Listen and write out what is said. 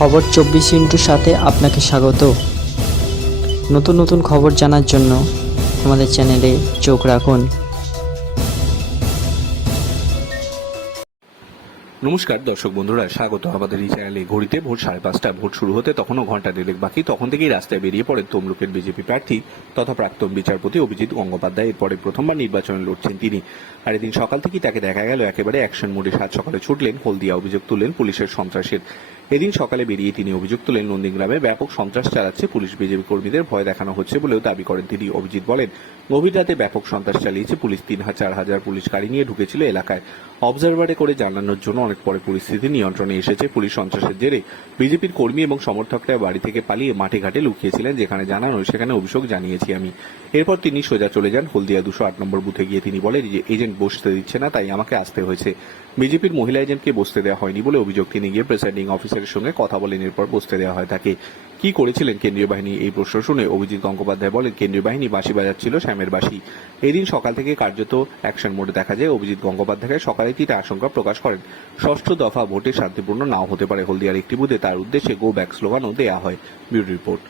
খবর 24 সাথে আপনাকে স্বাগত। নতুন নতুন খবর জানার জন্য আমাদের চ্যানেলে চোখ রাখুন। নমস্কার দর্শক বন্ধুরা, স্বাগত আমাদের এই চ্যানেলে। ঘড়িতে ভোর 5:30, ভোট শুরু হতে তখনও ঘন্টা দেড়েক বাকি। তখন থেকেই রাস্তায় বেরিয়ে পড়েন তমলুকের বিজেপি প্রার্থী তথা প্রাক্তন বিচারপতি অভিজিৎ গঙ্গোপাধ্যায়। এরপরে প্রথমবার নির্বাচনে লড়ছেন তিনি। আর এদিন সকাল থেকেই তাকে দেখা গেল একেবারে অ্যাকশন মোডে। সাত সকালে ছুটলেন হলদিয়া, অভিযোগ তুললেন পুলিশের সন্ত্রাসের। এদিন সকালে বেরিয়ে তিনি অভিযোগ তুলেন নন্দীগ্রামে ব্যাপক সন্ত্রাস চালাচ্ছে পুলিশ, বিজেপি কর্মীদের ভয় দেখানো হচ্ছে বলেও দাবি করেন তিনি। অভিজিৎ বলেন, গভীর রাতে ব্যাপক সন্ত্রাস চালিয়েছে পুলিশ। 3,000-4,000 পুলিশ গাড়ি নিয়ে ঢুকেছিল এলাকায়। অবজারভারে করে জানানোর জন্য অনেক পরে পরিস্থিতি নিয়ন্ত্রণে এসেছে। পুলিশ সন্ত্রাসের জেরে বিজেপির কর্মী এবং সমর্থকরা বাড়ি থেকে পালিয়ে মাঠে ঘাটে লুকিয়েছিলেন। যেখানে জানানো সেখানে অভিযোগ জানিয়েছি আমি। এরপর তিনি সোজা চলে যান হলদিয়া 208 নম্বর বুথে গিয়ে তিনি বলেন যে এজেন্ট বসতে দিচ্ছে না, তাই আমাকে আসতে হয়েছে। বিজেপির মহিলা এজেন্টকে বসতে দেওয়া হয়নি বলে অভিযোগ। তিনি গিয়ে প্রেসাইডিং অফিসারের সঙ্গে কথা বলেন, এরপর বসতে দেওয়া হয় তাকে। কি করেছিলেন কেন্দ্রীয় বাহিনী, এই প্রশ্ন শুনে অভিজিৎ গঙ্গোপাধ্যায় বলেন, কেন্দ্রীয় বাহিনী বাঁশি বাজাচ্ছিল, শ্যামের বাঁশি। এদিন সকাল থেকে কার্যত অ্যাকশন মোডে দেখা যায় অভিজিৎ গঙ্গোপাধ্যায়। সকালে তিনি আশঙ্কা প্রকাশ করেন ষষ্ঠ দফা ভোটে শান্তিপূর্ণ নাও হতে পারে হলদিয়ার একটি বুথে। তার উদ্দেশ্যে গো ব্যাক স্লোগানও দেওয়া হয়। Bureau report.